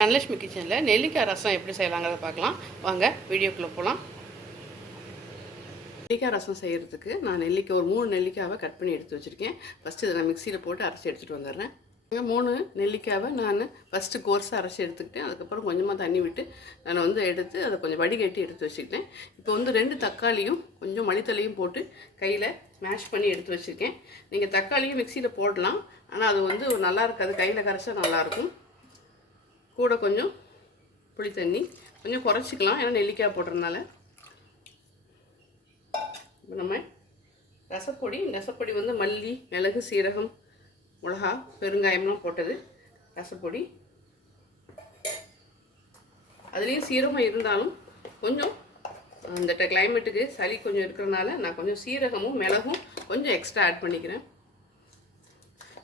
தனலட்சுமி கிச்சனில் நெல்லிக்காய் ரசம் எப்படி செய்யலாங்கிறத பார்க்கலாம். வாங்க வீடியோக்குள்ளே போகலாம் நெல்லிக்காய் ரசம் செய்கிறதுக்கு நான் நெல்லிக்காய் ஒரு மூணு நெல்லிக்காவை கட் பண்ணி எடுத்து வச்சுருக்கேன். ஃபஸ்ட்டு இதை நான் மிக்சியில் போட்டு அரைச்சி எடுத்துகிட்டு வந்துடுறேன். இங்கே மூணு நெல்லிக்காவை நான் ஃபஸ்ட்டு கோர்ஸாக அரைச்சி எடுத்துக்கிட்டேன். அதுக்கப்புறம் கொஞ்சமாக தண்ணி விட்டு நான் வந்து எடுத்து அதை கொஞ்சம் வடிகட்டி எடுத்து வச்சுக்கிட்டேன். இப்போ வந்து ரெண்டு தக்காளியும் கொஞ்சம் மளித்தலையும் போட்டு கையில் மேஷ் பண்ணி எடுத்து வச்சுருக்கேன். நீங்கள் தக்காளியும் மிக்சியில் போடலாம். ஆனால் அது வந்து நல்லா இருக்காது. கையில் கரைச்சா நல்லாயிருக்கும் கூட கொஞ்சம் புளி தண்ணி. கொஞ்சம் குறைச்சிக்கலாம். ஏன்னா நெல்லிக்காய் போடுறதுனால. இப்போ நம்ம ரசப்பொடி ரசப்பொடி வந்து மல்லி மிளகு சீரகம் மிளகா பெருங்காயம்லாம் போட்டது. ரசப்பொடி. அதுலேயும் சீரகம் இருந்தாலும் கொஞ்சம் இந்த கிளைமேட்டுக்கு சளி கொஞ்சம் இருக்கிறனால நான் கொஞ்சம் சீரகமும் மிளகும் கொஞ்சம் எக்ஸ்ட்ரா ஆட் பண்ணிக்கிறேன்.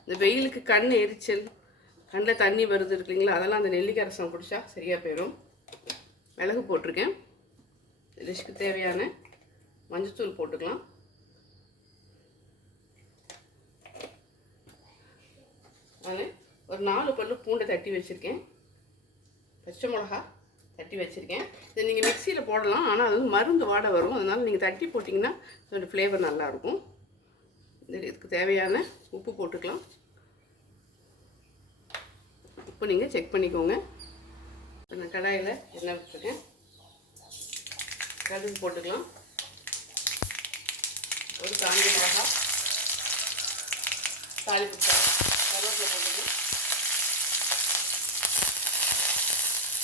இந்த வெயிலுக்கு கண் எரிச்சல் கண்ணில் தண்ணி வருது இருக்கு இல்லைங்களா அதெல்லாம் அந்த நெல்லிக்காய் ரசம் குடித்தா சரியாக போயிடும் மிளகு போட்டிருக்கேன். டிஷ்க்கு தேவையான மஞ்சத்தூள் போட்டுக்கலாம். நான் ஒரு நாலு பல்லு பூண்டை தட்டி வச்சுருக்கேன். பச்சை மிளகா தட்டி வச்சுருக்கேன். இதை நீங்கள் மிக்சியில் போடலாம். ஆனால் அது வந்து மருந்து வாடை வரும். அதனால் நீங்கள் தட்டி போட்டிங்கன்னா அதோடய ஃப்ளேவர் நல்லாயிருக்கும் இதுக்கு தேவையான உப்பு போட்டுக்கலாம். உப்பு நீங்கள் செக் பண்ணிக்கோங்க. இப்போ நான் கடாயில் எண்ணெய் விட்டுருக்கேன். கடுகு போட்டுக்கலாம். ஒரு காஞ்ச மிளகா. தாளிப்பு கருவேப்பிலை போட்டுக்கலாம்.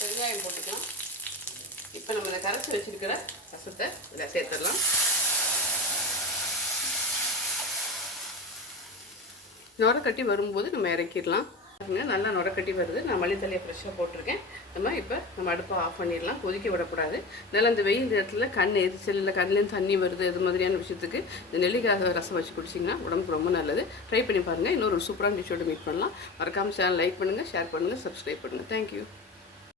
வெங்காயம் போட்டுக்கலாம். இப்போ நம்ம இதை கரைச்சி வச்சுருக்கிற ரசத்தை இதில் சேர்த்துடலாம். நுர கட்டி வரும்போது நம்ம இறக்கிடலாம். பாருங்க நல்லா நொடக்கட்டி வருது. நான் மல்லித்தலையை ஃப்ரெஷ்ஷாக போட்டிருக்கேன். நம்ம இப்போ நம்ம அடுப்பை ஆஃப் பண்ணிடலாம். கொதிக்க விடக்கூடாது. அதனால் அந்த வெயில் நேரத்தில் கண் எரிச்சல் இல்லை கண்ணிலேருந்து தண்ணி வருது இது மாதிரியான விஷயத்துக்கு இந்த நெல்லிக்காய் ரசம் வச்சு குடிச்சிங்கன்னா உடம்புக்கு ரொம்ப நல்லது. ட்ரை பண்ணி பாருங்கள் இன்னொரு சூப்பரான டிஷ்ஷோட மீட் பண்ணலாம். மறக்காமல் சேனல் லைக் பண்ணுங்கள் ஷேர் பண்ணுங்கள் சப்ஸ்கிரைப் பண்ணுங்கள் தேங்க்யூ